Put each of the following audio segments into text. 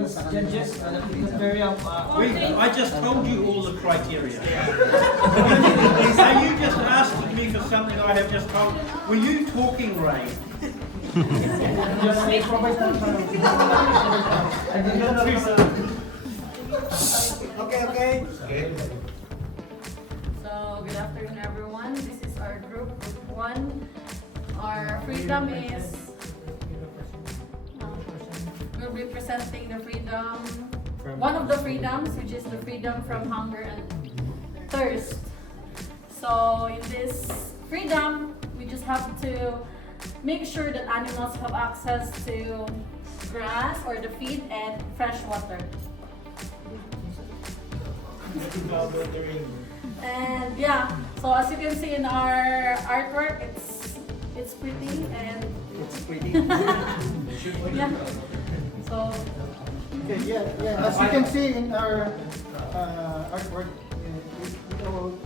points, judges, the criteria. Wait, I just told you all the criteria. Are you just asking me for something I have just told? Were you talking, Ray? Just provide Okay. So, good afternoon everyone. This is our group 1. Our freedom is, we'll be presenting the freedom, one of the freedoms, which is the freedom from hunger and thirst. So, in this freedom, we just have to make sure that animals have access to grass or the feed and fresh water. And yeah, so as you can see in our artwork, it's pretty and It's pretty. yeah. So Okay, yeah. As you can see in our artwork,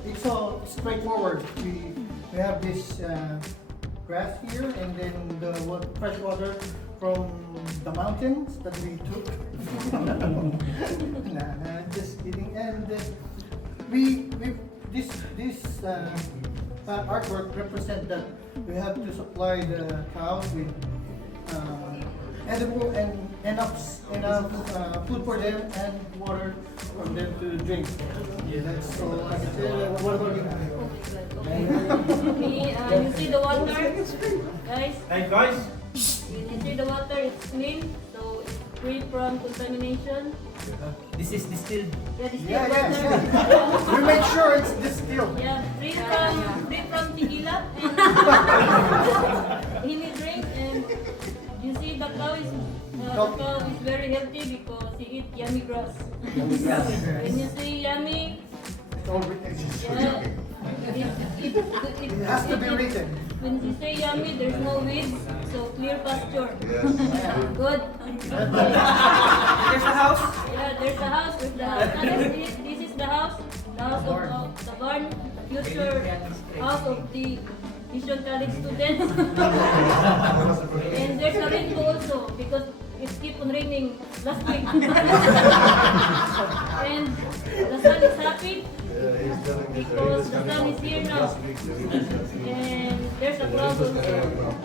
it's so straightforward. We have this grass here, and then the fresh water from the mountains that we took. Nah, just kidding. And this artwork represent that we have to supply the cows with edible and enough food for them and water for them to drink. Yeah, that's all I can say. What about you? you see the water, guys. Hey guys, You see the water, it's clean, so it's free from contamination. This is distilled. Yeah, this Yeah, water. We make sure it's distilled. Yeah, free from tequila and he drink. And you see the cow is very healthy because he eat yummy grass. When you say yummy, It's all written. yeah, It has to be written. when you say yummy, there's no weeds, so clear pasture. Good. There's a house. Yeah, there's a house with the house. And this is the house of the barn, the future house of the Mission College students. And there's a rainbow also because it keep on raining last week. And the sun is happy because the sun is here now. And there's a cloud also. I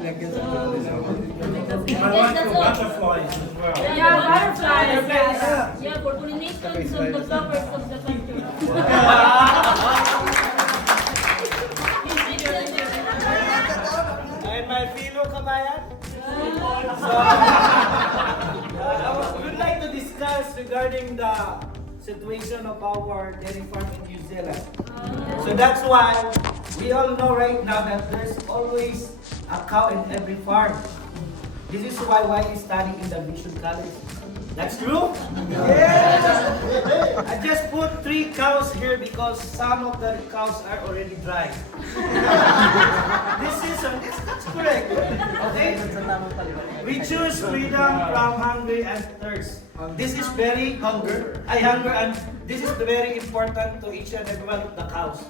like the butterflies as well. Yeah, butterflies. Yeah, for pollination of the flowers of the country. And my fellow kabayan. So, I would like to discuss regarding the situation of our dairy farm in New Zealand. So that's why we all know right now that there's always a cow in every farm. This is why we study in the Mission College. That's true? Yes! I just put 3 cows here because some of the cows are already dry. This season, that's correct. Okay? We choose freedom from hunger and thirst. This is very hunger, and this is very important to each and every one of the cows.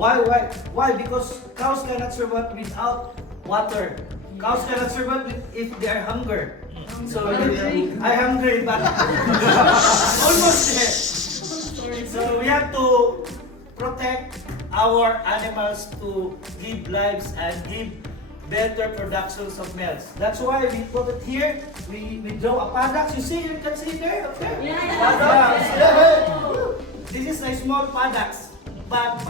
Why? Because cows cannot survive without water. Cows cannot survive if they are hungry. So I hungry, but almost there. So we have to protect our animals to give lives and give better productions of milk. That's why we put it here. We draw a paddocks. You see, you can see there. Okay. This is a small paddocks, but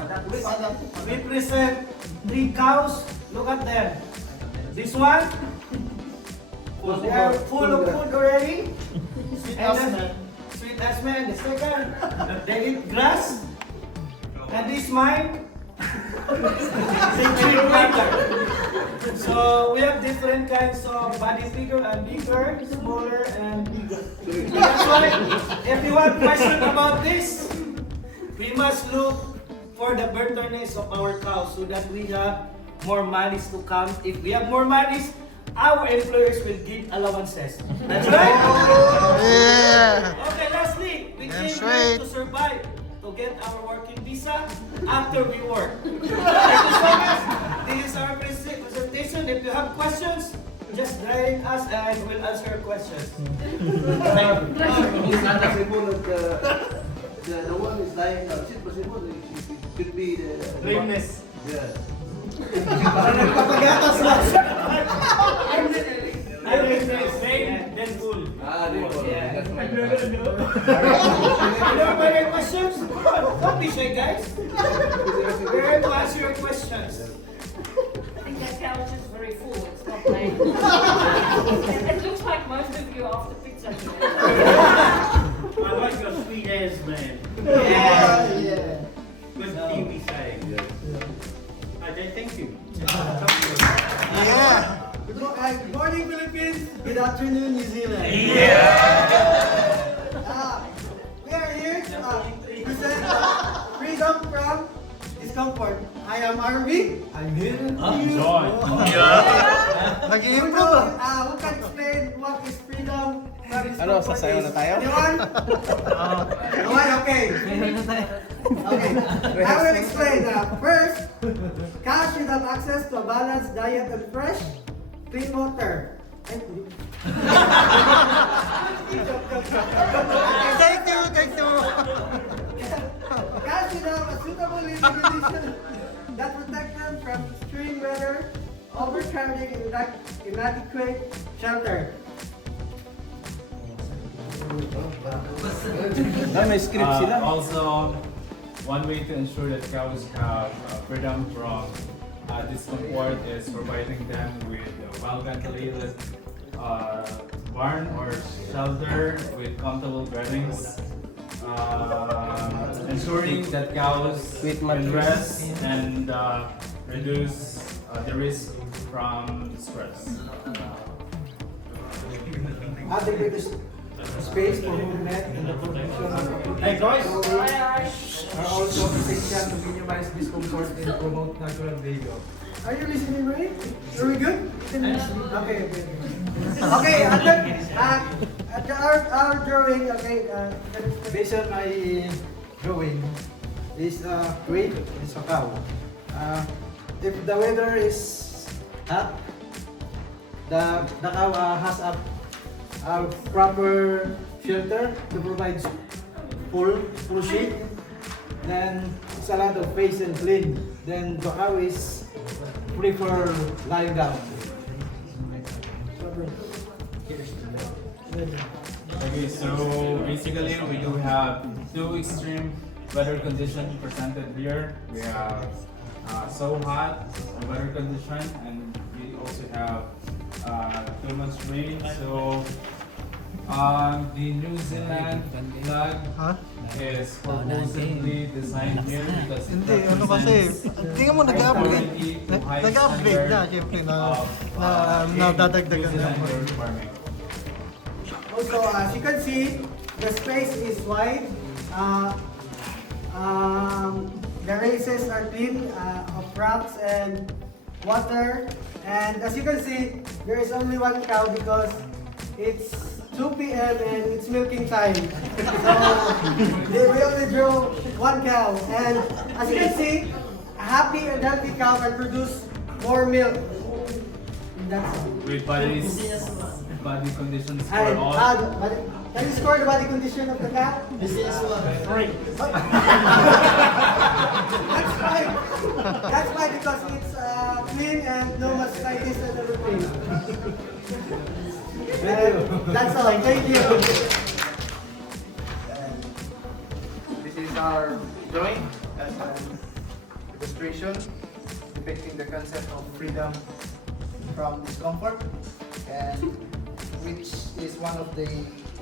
we present 3 cows. Look at them. This one. They are full of food already. Sweet as man. The second, they eat grass. And this mine, they drink water. So we have different kinds of body figure and bigger, smaller and bigger. That's why if you want question about this, we must look for the betterness of our cows so that we have more monies to come. If we have more monies, our employers will give allowances. That's right? Yeah. Okay, lastly, we came That's here right. to survive, to get our working visa after we work. Thank you so much. This is our presentation. If you have questions, just join us and we'll answer your questions. It's not possible that the one is lying down. Is it possible? It could be the Dreamless. Yeah. Parang nagpapagatas lang siya. Dreamless. Then full. They will. Yeah. That's my Ano ba yung questions? Don't be shy, guys. We're here to answer your questions. I think that couch is very full. It's not like it looks like most of you off the picture. I like your sweet ass, man. Yeah. Good TV say. Okay, thank you. Yeah. Good morning, Philippines. Good afternoon, New Zealand. We are here to present freedom from discomfort. I am RV. I'm here. Joy. Nag-i-improve ah. Who can explain what is freedom from discomfort? Ano, sasayaw na tayo? Anyone? No one? Okay. Okay. I will explain. First, cows should have access to a balanced diet and fresh, clean water. Thank you. Cows should have a suitable living condition that protect them from extreme weather, overcrowding, and inadequate shelter. May script sila. Also, one way to ensure that cows have freedom from discomfort is providing them with a well-ventilated barn or shelter with comfortable beddings, ensuring that cows can rest and reduce the risk from stress. Adequate space for movement and the protection of Hey guys. are also essential to minimize discomfort and promote natural behavior. Are you listening, Ray? Are we good? Okay. Okay, our drawing, okay, based on my drawing, is great, is a cow. If the weather is hot, the cow has a proper shelter to provide full shade. Then it's a lot of space and clean. Then the cow is free for lying down. Okay, so basically we do have two extreme weather conditions presented here. We have so hot weather condition, and we also have too much rain. So the New Zealand flag is purposely designed here because it Hindi, ano kasi, represents tingnan mo nag-upgrade. conformity to high Nag-upgrade na, standard syempre, of, nadadagdagan New na. Zealand dairy farming. Also, as you can see, the space is wide. The races are clean of rocks and water. And as you can see, there is only one cow because it's 2 p.m. and it's milking time. So we only draw one cow. And as you can see, a happy and healthy cow can produce more milk. And that's all. With body conditions for And, all. can you score the body condition of the cow? Three. That's fine. That's fine because it's clean and no mastitis and everything. That's all. Thank you. This is our drawing as an illustration depicting the concept of freedom from discomfort, and which is one of the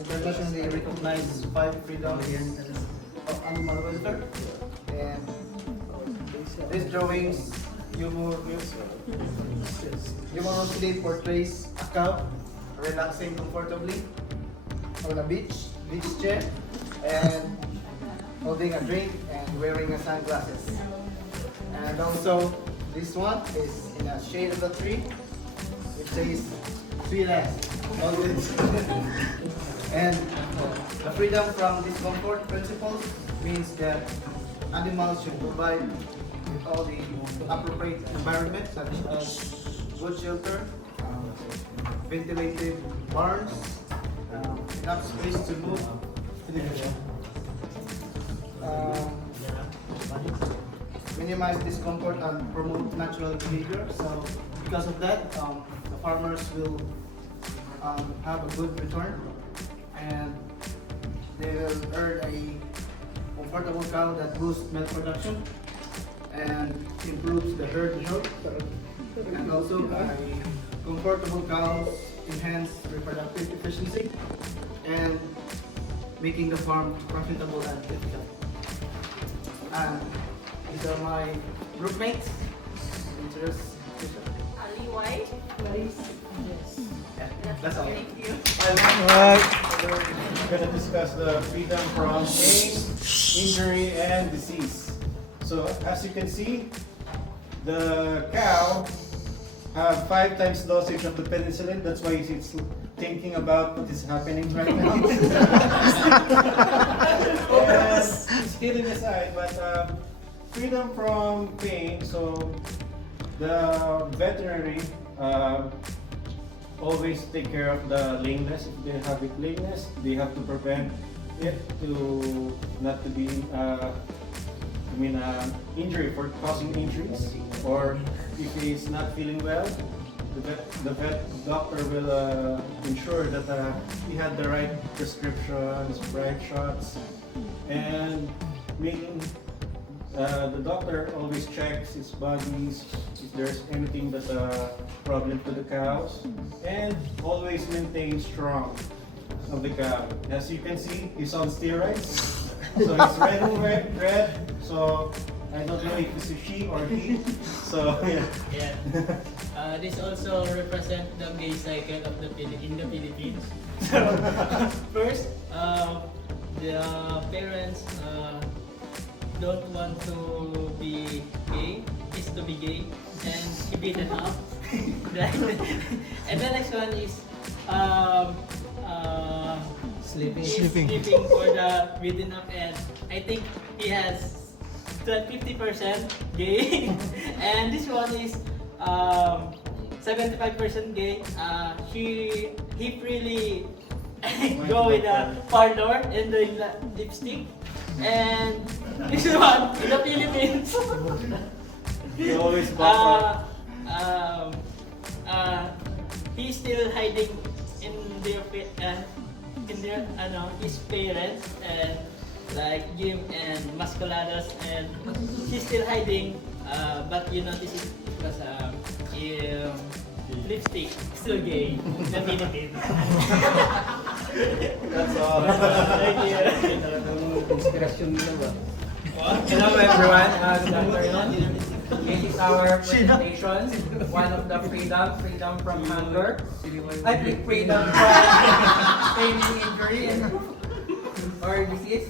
internationally recognized 5 freedoms of animal welfare. And these drawings humorously portrays a cow relaxing comfortably on a beach chair and holding a drink and wearing sunglasses. And also this one is in a shade of the tree. It says sweet ass. And the freedom from discomfort principles means that animals should provide with all the appropriate environment such as good shelter, ventilated barns, enough space to move. Minimize discomfort and promote natural behavior. So because of that, the farmers will have a good return, and they will earn a comfortable cow that boosts milk production and improves the herd health. And also comfortable cows enhance reproductive efficiency and making the farm profitable and efficient. And these are my group mates. Interest. Ali White. Yeah, that's all. Thank you. We're going to discuss the freedom from pain, injury, and disease. So as you can see, the cow have 5 times dosage of the penicillin. That's why it's thinking about what is happening right now. And it's kidding aside, but freedom from pain. So the veterinary always take care of the lameness. If they have it lameness, they have to prevent it to not to be injury for causing injuries, or if he's not feeling well, the vet doctor will ensure that he had the right prescriptions, right shots, and making the doctor always checks his bodies if there's anything that's a problem to the cows, and always maintain strong of the cow. As you can see, he's on steroids. So it's red and red. So I don't know if it's a she or he. So yeah. Yeah. This also represents the gay cycle of in the Philippines. So first, the parents don't want to be gay, is to be gay, and he beat them up. Right? And the next one is sleeping for the beaten up, and I think he has 50% gay. And this one is 75% gay. He really go with a parlor and the lipstick. And this one in the Philippines. He always he's still hiding in their his parents, and like Jim and Masculados, and he's still hiding, but you notice it because lipstick still gay in the Philippines. That's all. Thank you. Hello everyone, good afternoon. This is our presentation, one of the freedom from hunger. I think freedom from pain, injury, or disease.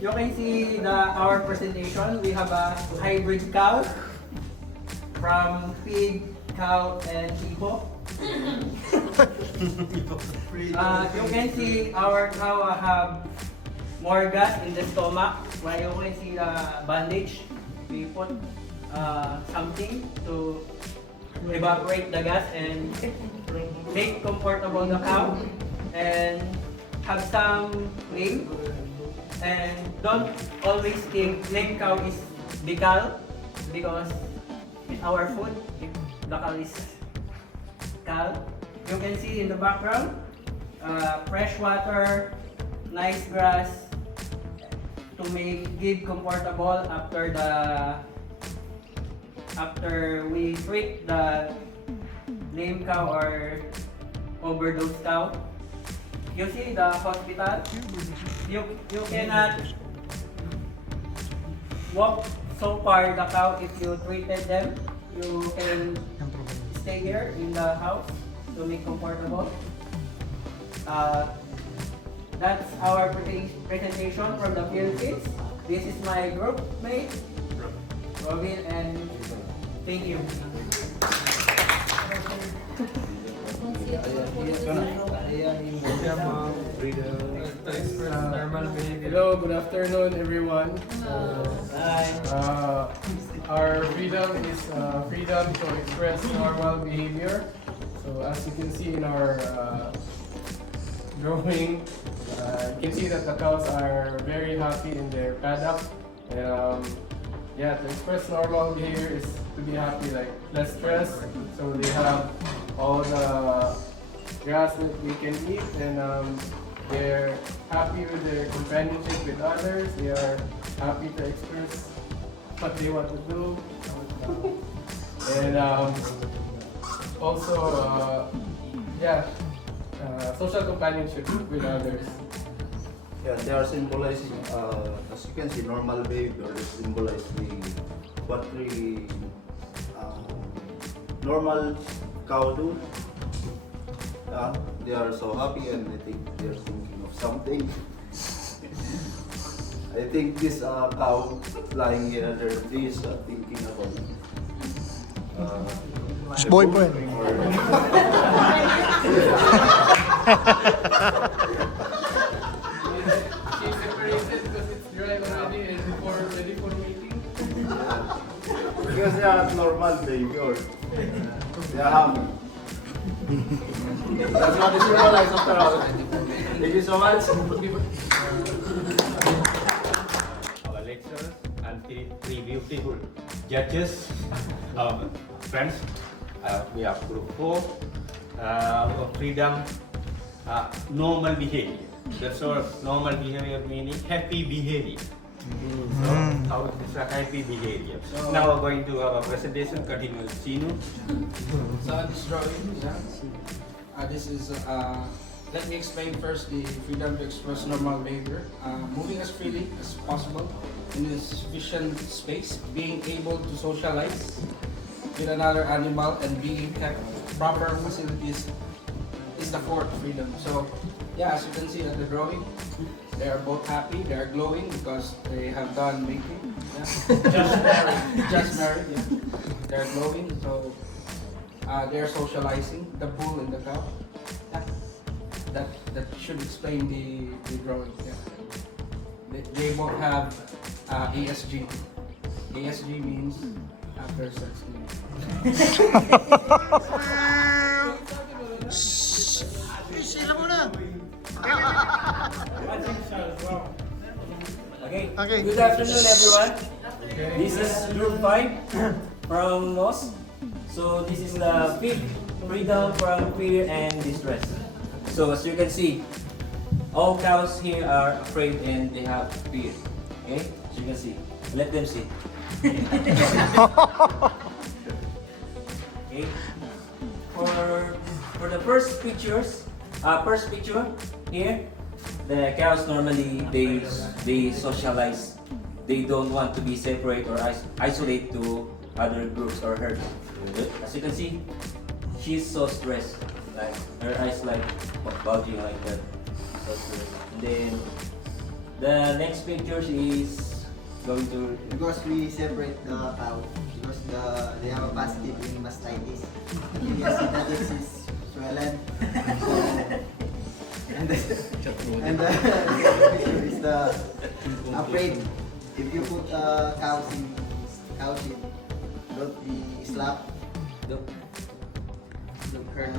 You can see our presentation. We have a hybrid cow from pig, cow, and hippo. You can see our cow have more gas in the stomach, while you can see the bandage. We put something to evaporate the gas and make comfortable the cow, and have some lame. And don't always think lame cow is decal, because in our food, the cow is cal. You can see in the background, fresh water, nice grass to give comfortable after we treat the lame cow or overdose cow. You see the hospital, you cannot walk so far the cow. If you treated them, you can stay here in the house to make comfortable. That's our presentation from the Philippines. This is my group mate, Robin, and thank you. Hello, good afternoon everyone. Our freedom is freedom to express normal behavior. So as you can see in our drawing, you can see that the cows are very happy in their paddock. And yeah, to express normal behavior is to be happy, like less stress. So they have all the grass that they can eat, and they're happy with their companionship with others. They are happy to express what they want to do. And also, social companionship with others. Yeah, they are symbolizing, as you can see, normal behavior is symbolized what really normal cow do. They are so happy, and I think they are thinking of something. I think this cow lying here under the tree is thinking about His boyfriend. She's separated because it's dry already and ready for mating. Because they are normal behavior. They are happy. That's what is realized after all. Thank you so much. Our lecturers and three beautiful judges, our friends. We have group 4 of freedom, normal behavior. That's all. Normal behavior meaning happy behavior. So how is a happy behavior? Now we're going to have a presentation. Continue with Sinu. So this drawing, this is, let me explain first the freedom to express normal behavior. Moving as freely as possible in a sufficient space, being able to socialize with another animal, and being kept proper facilities is the fourth freedom. So yeah, as you can see at the drawing, they are both happy, they are glowing because they have done mating. Yeah. Just married. Just married, yeah. They're glowing, so they're socializing, the bull and the cow. Yeah. That should explain the drawing. Yeah. They both have ASG. ASG means after sex. Sila muna. Okay. Good afternoon, everyone. This is Group 5 from NOS. So this is the fifth freedom from fear and distress. So as you can see, all cows here are afraid and they have fear. Okay, as you can see, let them see. Okay. For the first picture here, the cows normally they socialize. They don't want to be separate or isolate to other groups or herds. As you can see, she's so stressed. Like her eyes like bulging like that. So stressed. And then the next picture is going to Because we separate the cow, because they have a positive in mastitis. You can see that this is swollen. And the picture is the afraid. If you put cows in cow shit, don't be slapped. Don't hurt.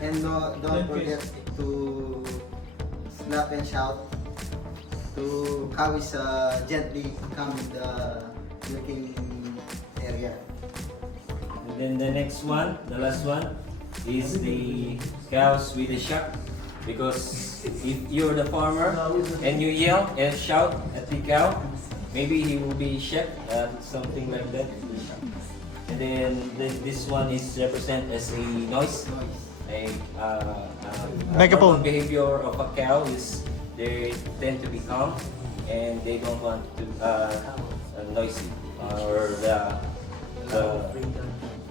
And don't forget to slap and shout. To cow is gently come in the milking area. And then the next one, the last one, is the cows with a shock. Because if you're the farmer and you yell and shout at the cow, maybe he will be shocked, something like that. And then this one is represent as a noise. Megaphone. Behavior of a cow is they tend to be calm and they don't want to noisy or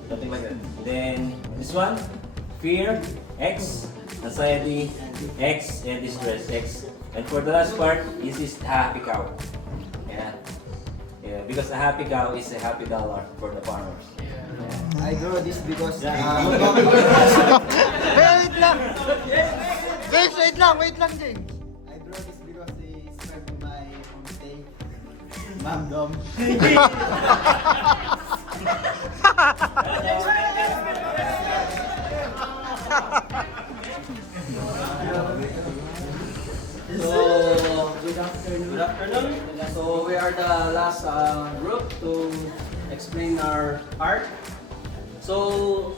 something like that. Then this one, fear, X, anxiety, X, and distress, X. And for the last part, this is the happy cow. Yeah, because a happy cow is a happy dollar for the farmers. I draw this because Wait lang! Wait lang, James. I draw this because they served my homestay. Ma'am Dom. Good afternoon. So we are the last group to explain our art. So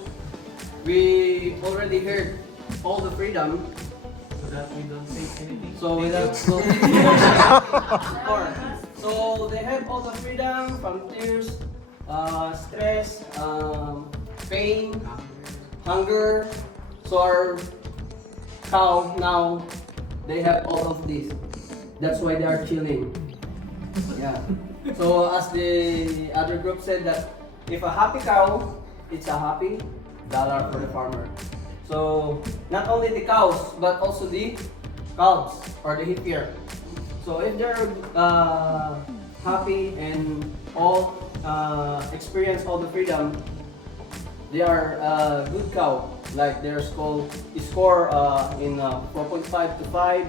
we already heard all the freedom. So that we don't say anything. So without so they have all the freedom from tears, stress, pain, hunger. So our cow now they have all of this. That's why they are chilling. Yeah. So as the other group said that if a happy cow, it's a happy dollar for the farmer. So not only the cows but also the calves or the heifer. So if they're happy and all experience all the freedom, they are a good cow. Like their score in 4.5 to 5.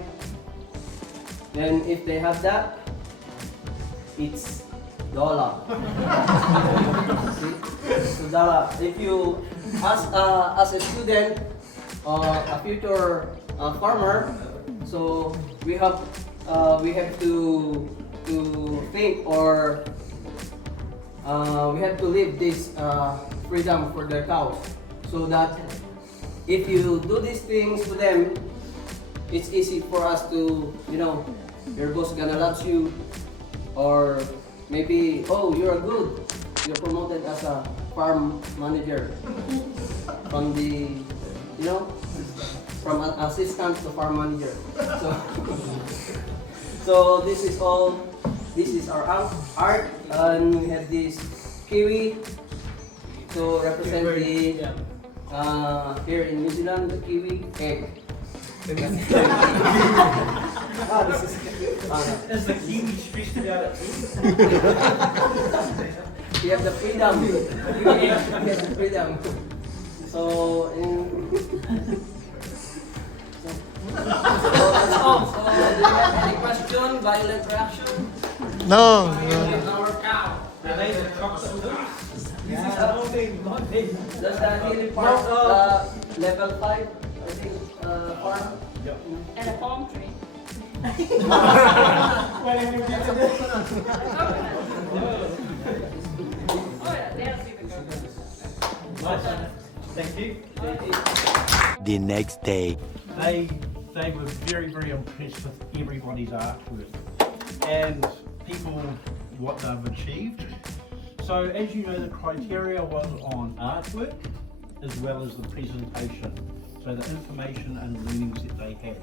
Then if they have that, it's dollar. So dollar. If you as a student or a future farmer, so we have to think or we have to live this freedom for their cows, so that if you do these things to them, it's easy for us to, your boss gonna love you, or maybe, oh, you're promoted as a farm manager from the, from an assistant to farm manager. So this is our art, and we have this kiwi to represent the here in New Zealand, the kiwi egg. As the kiwi stretched it out. We have the freedom. We have the freedom. So, that's all. So, do you have any question? Violent reaction? No. Our cow. Are they the chocolate too? This is the whole thing, not big. That's the hilly part, level 5, I think, farm. And a palm tree. Thank you. The next day. They were very, very impressed with everybody's artwork and people what they've achieved. So as you know, the criteria was on artwork as well as the presentation. So the information and learnings that they had.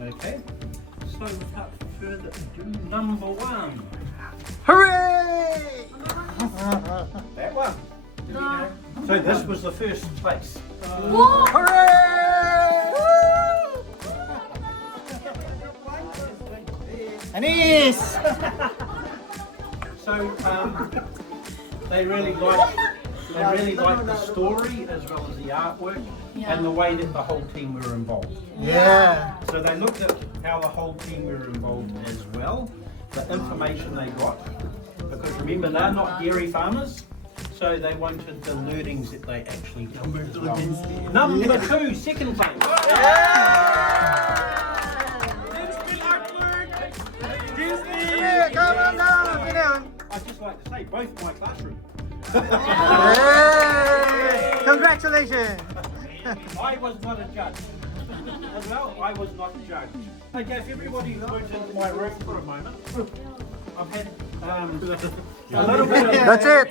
Okay, so without further ado, number 1. Hooray! That one. So this was the first place. Hooray! Anis! So they really liked the story as well as the artwork and the way that the whole team were involved. Yeah. So they looked at how the whole team were involved as well, the information they got, because remember they're not dairy farmers, so they wanted the learnings that they actually got as well. Number 2, second place. I'd just like to say, both my classroom. Hey! Congratulations! I was not a judge. As well, I was not a judge. Okay, if everybody moves into my room for a moment. I've had a little bit of... That's it!